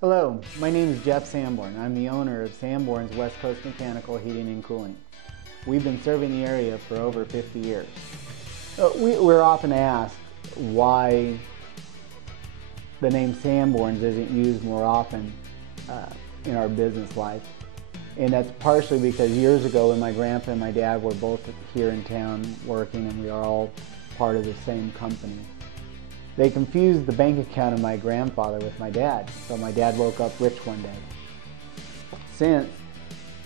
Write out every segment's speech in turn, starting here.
Hello, my name is Jeff Sanborn. I'm the owner of Sanborns West Coast Mechanical Heating and Cooling. We've been serving the area for over 50 years. We're often asked why the name Sanborns isn't used more often in our business life. And that's partially because years ago when my grandpa and my dad were both here in town working, and we are all part of the same company, they confused the bank account of my grandfather with my dad, so my dad woke up rich one day. Since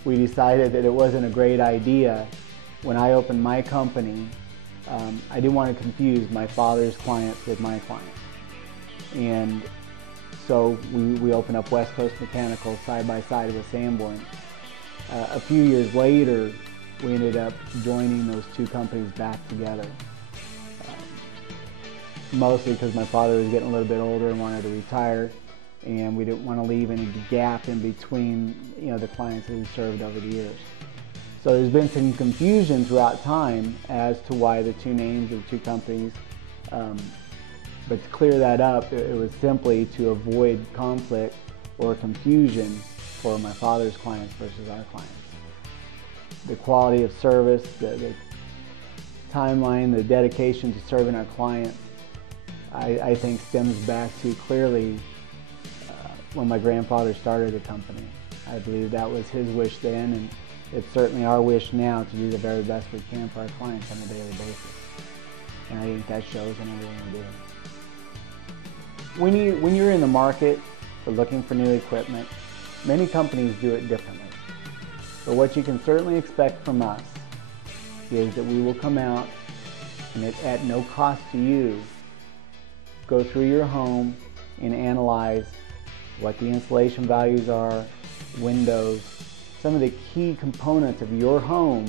we decided that it wasn't a great idea, when I opened my company, I didn't want to confuse my father's clients with my clients. And so we opened up West Coast Mechanical side by side with Sanborn. A few years later, we ended up joining those two companies back together. Mostly because my father was getting a little bit older and wanted to retire, and we didn't want to leave any gap in between, the clients that we served over the years. So there's been some confusion throughout time as to why the two names of the two companies, but to clear that up, it was simply to avoid conflict or confusion for my father's clients versus our clients. The quality of service, the timeline, the dedication to serving our clients, I think stems back to clearly when my grandfather started the company. I believe that was his wish then, and it's certainly our wish now to do the very best we can for our clients on a daily basis. And I think that shows in everything we do. When you're in the market for looking for new equipment, many companies do it differently. But what you can certainly expect from us is that we will come out and at no cost to you, go through your home and analyze what the insulation values are, windows, some of the key components of your home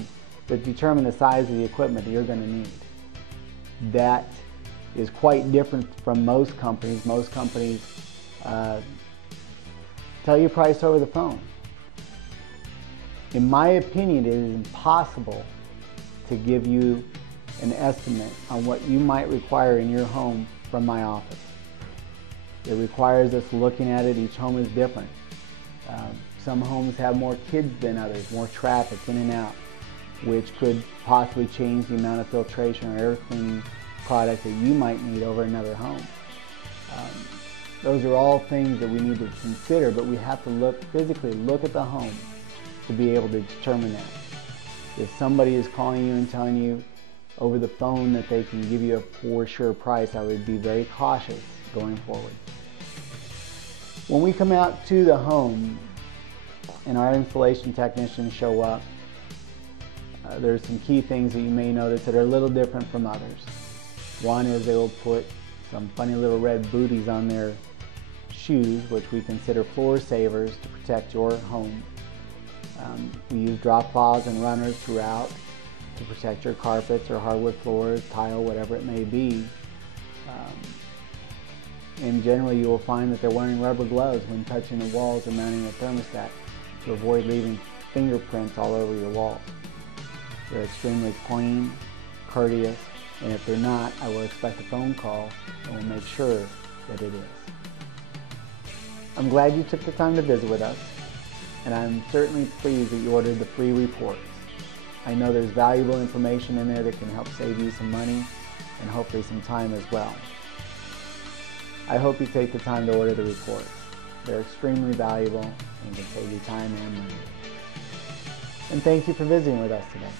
that determine the size of the equipment that you're going to need. That is quite different from most companies. Most companies tell you price over the phone. In my opinion, it is impossible to give you an estimate on what you might require in your home from my office. It requires us looking at it. Each home is different. Some homes have more kids than others, more traffic in and out, which could possibly change the amount of filtration or air cleaning product that you might need over another home. Those are all things that we need to consider, but we have to physically look at the home to be able to determine that. If somebody is calling you and telling you over the phone that they can give you a for sure price, I would be very cautious going forward. When we come out to the home and our installation technicians show up, there's some key things that you may notice that are a little different from others. One is they will put some funny little red booties on their shoes, which we consider floor savers to protect your home. We use drop cloths and runners throughout to protect your carpets or hardwood floors, tile, whatever it may be. And generally you will find that they're wearing rubber gloves when touching the walls or mounting a thermostat to avoid leaving fingerprints all over your walls. They're extremely clean, courteous, and if they're not, I will expect a phone call and we'll make sure that it is. I'm glad you took the time to visit with us, and I'm certainly pleased that you ordered the free reports. I know there's valuable information in there that can help save you some money and hopefully some time as well. I hope you take the time to order the reports. They're extremely valuable and can save you time and money. And thank you for visiting with us today.